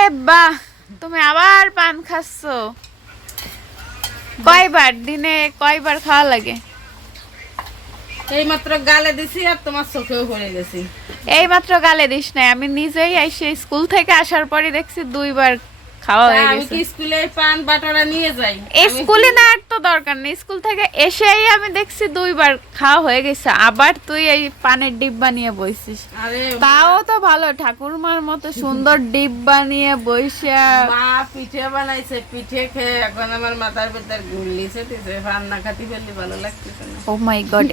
আরে বাহ, তুমি আবার পান খাচ্ছো। কয়বার দিনে কয়বার খাওয়া লাগে? এই মাত্র গালে দিছি আর তোমার চোখেও পড়ে গেছি। এই মাত্র গালে দিস নাই, আমি নিজেই এসে স্কুল থেকে আসার পরে দেখছি 2বার খাওয়া হয়ে আমি গেছে। কি স্কুলে পান বাটারা নিয়ে যাই? স্কুলে না আর তো দরকার নেই, স্কুল থেকে এসেই আমি দেখছি 2বার খাওয়া হয়ে গেছে, আবার তুই এই পানের ডিব্বা নিয়ে বইছিস। আরে তাও তো ভালো, ঠাকুরমার মতো সুন্দর ডিব্বা নিয়ে বইসা। মা পিঠে বানাইছে, পিঠে খেয়ে এখন আমার মাথার ভেতর ঘুরলিছে দিছে। পান না খাতি ফেললে ভালো লাগতেছে না। ও মাই গড,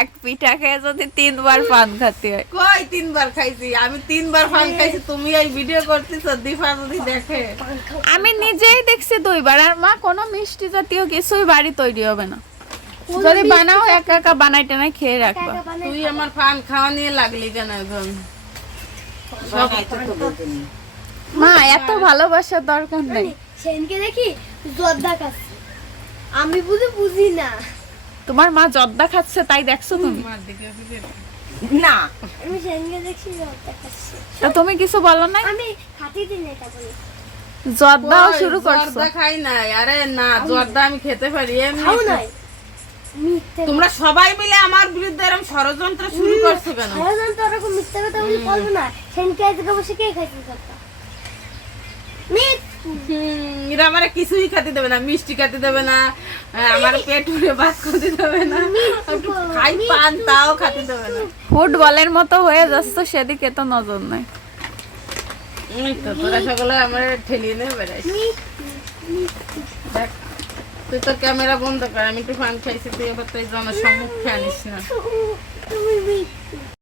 এক পিঠা খেয়ে যদি 3বার পান খাতে হয়। কই 3বার খাইছি? আমি 3বার পান খাইছি, তুমি এই ভিডিও করতেছো দিফা যদি দেখে। আমি নিজেই দেখছি 2বার। আর মা কোনো মিষ্টি জাতীয় কিছুই বাড়ি তৈরি হবে না, যদি বানাও একা একা বানাইতে না খেয়ে রাখবা। তুই আমার পান খাওয়া নিয়ে লাগলি কেন এখন? মা এত ভালোবাসার দরকার নেই। সেনকে দেখি জর্দা খাচ্ছে, আমি বুঝি না। তোমার মা জর্দা খাচ্ছে তাই দেখছো তুমি? মার দিকে ফিরে। না আমি সেনকে দেখছি জর্দা খাচ্ছে, তা তুমি কিছু বলো না? আমি খাতি দিই না এটা বলি। জর্দাও কই, শুরু করছো? জর্দা খাই নাই। আরে না, জর্দা আমি খেতে পারি এমনি। খাও নাই মিথ্যে তোমরা সবাই মিলে আমার বিরুদ্ধে এরকম ষড়যন্ত্র শুরু করছো কেন? সারাজন তো ওরকম মিথ্যে কথা বলি বলবো না। সেনকে আজকে বসে কে খাইছে জর্দা? এরা আমার কিছুই খেতে দেবে না, মিষ্টি খেতে দেবে না, আমার পেট ভরে ভাত খেতে দেবে না, খাই পান তাও খেতে দেবে না। ফুটবলের মতো হয়ে যাচ্ছে, সেদিকে তো নজর নাই। এই তো তোরা সকলে আমার ঠেলিয়ে নিয়ে বেড়াইস। দেখ, তুই তো ক্যামেরা বন্ধ কর, আমি একটু পান খাইছি, তুই এবার তুই জনসম্মুখে আনিস না। তুমি